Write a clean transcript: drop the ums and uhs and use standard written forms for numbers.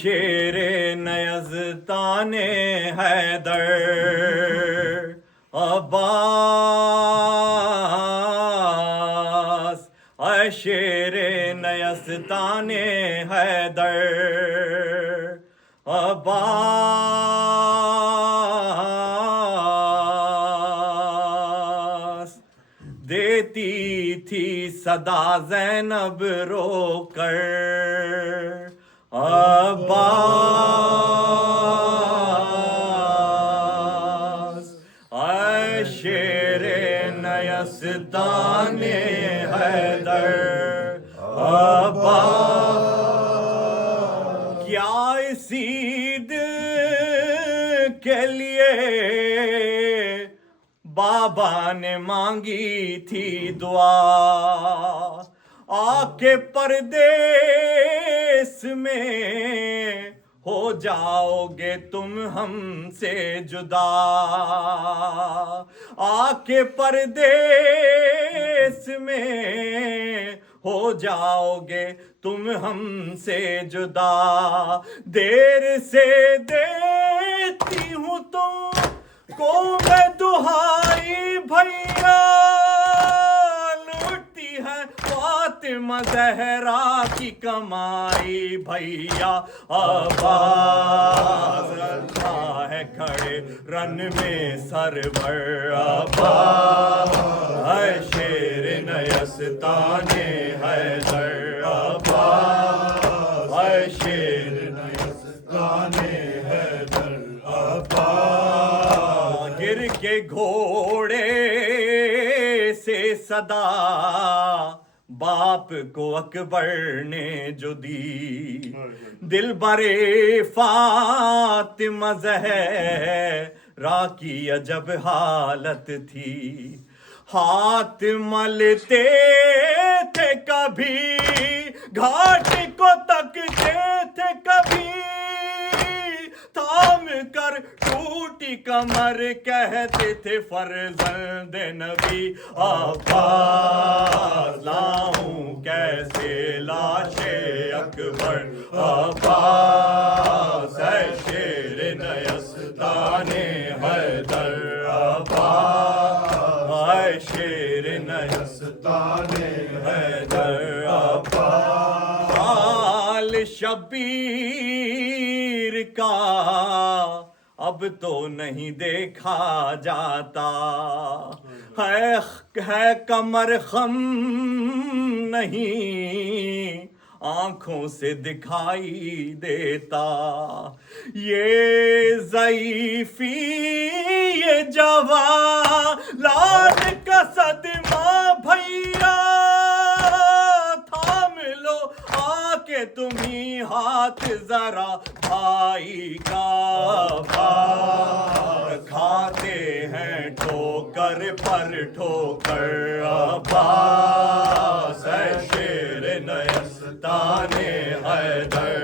شیر نیزتان حیدر عباس، اے شیر نیزتان حیدر عباس، دیتی تھی صدا زینب رو کر عباس، اے شیر نیزتان حیدر عباس، کیا اسی دل کے لیے بابا نے مانگی تھی دعا، آ کے پردیس میں ہو جاؤ گے تم ہم سے جدا، آ کے پردیس میں ہو جاؤ گے تم ہم سے جدا، دیر سے دیتی ہوں تم کو میں دہائی بھیا، لوٹتی ہے فاطمہ زہرا کی کمائی بھیا، عباس اللہ ہے کھڑے رن میں سرور عباس، اے شیر نیزتان حیدر عباس، اے شیر نیزتان حیدر عباس، گر کے گھوڑے سے صدا باپ کو اکبر نے جو دی، دل برے فاطمہ زہرا کی عجب حالت تھی، ہاتھ ملتے تھے کبھی گھاٹ کو تکتے تھے کبھی، تھام کر ٹوٹی کمر کہتے تھے فرزند نبی، عباس لاؤں کیسے لاش اکبر عباس، اے شیر نیزتان حیدر عباس، اے شیر نیزتان حیدر عباس، حال شبیر کا اب تو نہیں دیکھا جاتا، ہے کمر خم نہیں آنکھوں سے دکھائی دیتا، یہ ضعیفی یہ جوالان کا صدمہ بھیا، تھام لو آ کے تمہیں ہاتھ ذرا بھائی کا، کھاتے ہیں ٹھوکر پر ٹھوکر عباس، اے شیر نیزتان حیدر